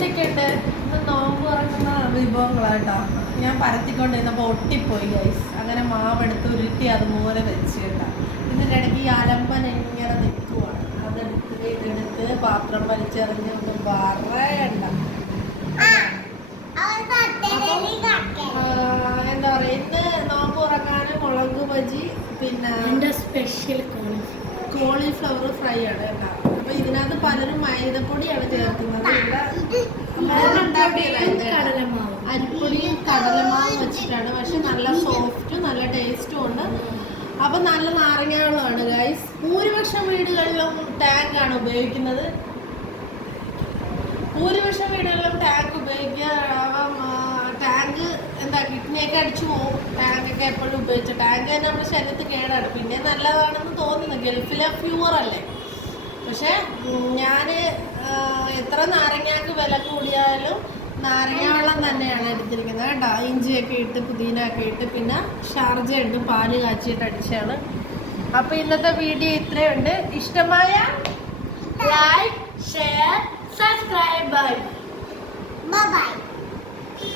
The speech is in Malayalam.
എന്തൊക്കെയുണ്ട് ഇന്ന് നോമ്പ് തുറക്കുന്ന വിഭവങ്ങളാട്ടോ. ഞാൻ പരത്തിക്കൊണ്ടിരുന്നപ്പോൾ ഒട്ടിപ്പോയി ഗൈസ്. അങ്ങനെ മാവെടുത്ത് ഉരുട്ടി അതുപോലെ വെച്ച് കേട്ടോ. ഇതിൻ്റെ ഇടയ്ക്ക് ഈ അലമ്പൻ ഇങ്ങനെ നിൽക്കുവാണ്. ഇതെടുത്ത് പാത്രം വലിച്ചെറിഞ്ഞ് ഒന്നും പറയണ്ട. എന്താ പറയുക, ഇന്ന് നോമ്പ് തുറക്കാനും മുളക് ബജി, പിന്നെ സ്പെഷ്യൽ കോളിഫ്ലവർ ഫ്രൈ ആണ് കേട്ടോ. അപ്പൊ ഇതിനകത്ത് പലരും മൈദപ്പൊടിയാണ് ചേർക്കുന്നത്. അരിപ്പൊടിയും കടലമാവും വെച്ചിട്ടാണ്. പക്ഷെ നല്ല സോഫ്റ്റും നല്ല ടേസ്റ്റും ഉണ്ട്. അപ്പൊ നല്ല നാരങ്ങകളാണ് ഗൈസ്. ഭൂരിപക്ഷം വീടുകളിലും ടാങ്കാണ് ഉപയോഗിക്കുന്നത്. ഭൂരിപക്ഷം വീടുകളിലും ടാങ്ക് ഉപയോഗിക്കുക. ടാങ്ക് എന്താ കിഡ്നിയൊക്കെ അടിച്ചു പോകും. ടാങ്കൊക്കെ എപ്പോഴും ഉപയോഗിച്ചു. ടാങ്ക് തന്നെ നമ്മുടെ ശരീരത്തിൽ കേടാണ്. പിന്നെ നല്ലതാണെന്ന് തോന്നുന്നു. ഗൾഫിലെ പ്യൂർ അല്ലേ. പക്ഷെ ഞാൻ എത്ര നാരങ്ങക്ക് വില കൂടിയാലും നാരങ്ങ വെള്ളം തന്നെയാണ് എടുത്തിരിക്കുന്നത് കേട്ടോ. ഇഞ്ചിയൊക്കെ ഇട്ട് പുതിനയൊക്കെ ഇട്ട് പിന്നെ ഷാർജ ഉണ്ട്, പാല് കാച്ചിയിട്ട് അടിച്ചാണ്. അപ്പോൾ ഇന്നത്തെ വീഡിയോ ഇത്രയുണ്ട്. ഇഷ്ടമായ